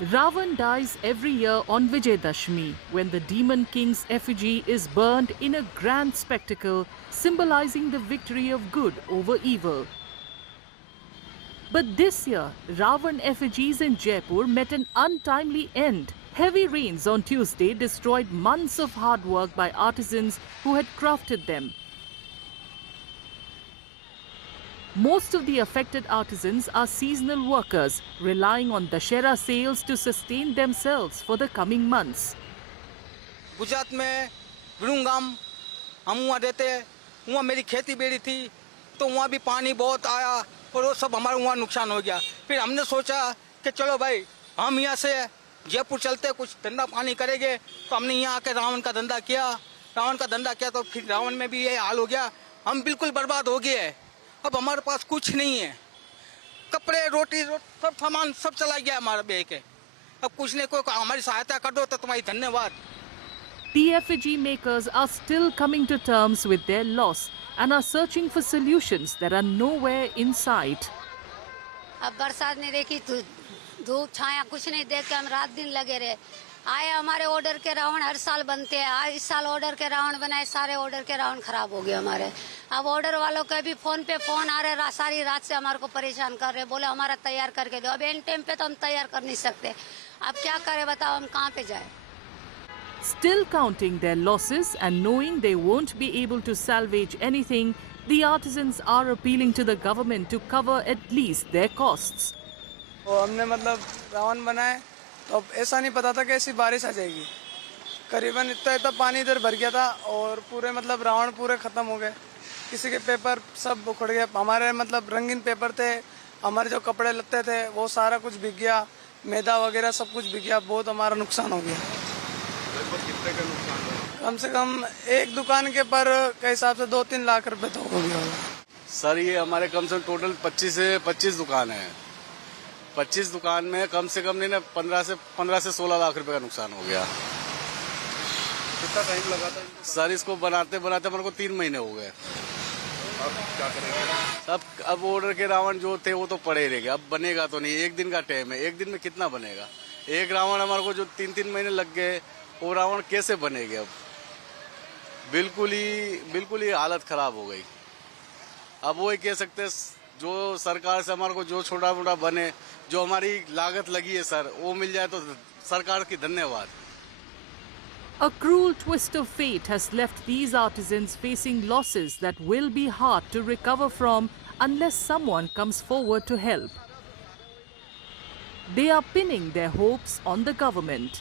Ravan dies every year on Vijayadashmi when the demon king's effigy is burned in a grand spectacle symbolizing the victory of good over evil. But this year, Ravan effigies in Jaipur met an untimely end. Heavy rains on Tuesday destroyed months of hard work by artisans who had crafted them. Most of the affected artisans are seasonal workers, relying on Dashera sales to sustain themselves for the coming months. Gujarat में विरुंगाम हम वहाँ रहते, वहाँ मेरी खेती बेड़ी थी, तो वहाँ भी पानी बहुत आया और वो सब हमारा वहाँ नुकसान हो गया। फिर हमने सोचा कि चलो भाई हम यहाँ से जयपुर चलते, कुछ धंधा पानी करेंगे। तो हमने यहाँ आके रावण का धंधा किया। तो फिर रावण में भी ये हाल हो गया, हम बिल्कुल बर्बाद हो गए। अब हमारे पास कुछ नहीं है, कपड़े रोटी सब सामान सब चला गया हमारा बह के। अब कुछ नहीं, कोई हमारी सहायता कर दो तो तुम्हारी धन्यवाद। The effigy makers are still coming to terms with their loss and are searching for solutions that are nowhere in sight. अब बरसात नहीं देखी, धूप छाया कुछ नहीं देख के हम रात दिन लगे रहे। आए हमारे ऑर्डर के रावण हर साल बनते हैं, आज इस साल ऑर्डर के रावण बनाए, सारे ऑर्डर के रावण खराब हो गए हमारे। अब ऑर्डर वालों के भी फोन पे फोन आ रहे, सारी रात से हमारे को परेशान कर रहे, बोले हमारा तैयार करके दो। अब एन टाइम पे तो हम तैयार कर नहीं सकते, अब क्या करें बताओ, हम कहाँ पे जाए। Still counting their losses and knowing they won't be able to salvage anything, the artisans are appealing to the government to cover at least their costs. तो हमने मतलब रावण बनाए, तो अब ऐसा नहीं पता था कि ऐसी बारिश आ जाएगी। करीबन इतना पानी इधर भर गया था और पूरे मतलब रावण पूरे खत्म हो गए। किसी के पेपर सब उखड़ गए, हमारे मतलब रंगीन पेपर थे, हमारे जो कपड़े लत्ते थे वो सारा कुछ बिक गया, मैदा वगैरह सब कुछ बिक गया, बहुत हमारा नुकसान हो गया। कितने का नुकसान है? कम से कम एक दुकान के पर के हिसाब से 2-3 लाख रुपए तो हो गया होगा। सर ये हमारे कम से कम टोटल 25 दुकान है। 25 दुकान में कम से कम नहीं ना 15 से 16 लाख रुपए का नुकसान हो गया। कितना टाइम लगा था सर इसको बनाते बनाते मेरे को 3 महीने हो गए। अब क्या करेंगे? अब ऑर्डर के रावण जो थे वो तो पड़े ही रहेंगे, अब बनेगा तो नहीं। एक दिन का टाइम है, एक दिन में कितना बनेगा? एक रावण हमारे को जो 3-3 महीने लग गए, वो रावण कैसे बनेगा? अब बिल्कुल ही हालत खराब हो गई। अब वो ही कह सकते हैं जो सरकार से हमारे को जो छोटा मोटा बने, जो हमारी लागत लगी है सर, वो मिल जाए तो सरकार की धन्यवाद। A cruel twist of fate has left these artisans facing losses that will be hard to recover from unless someone comes forward to help. They are pinning their hopes on the government.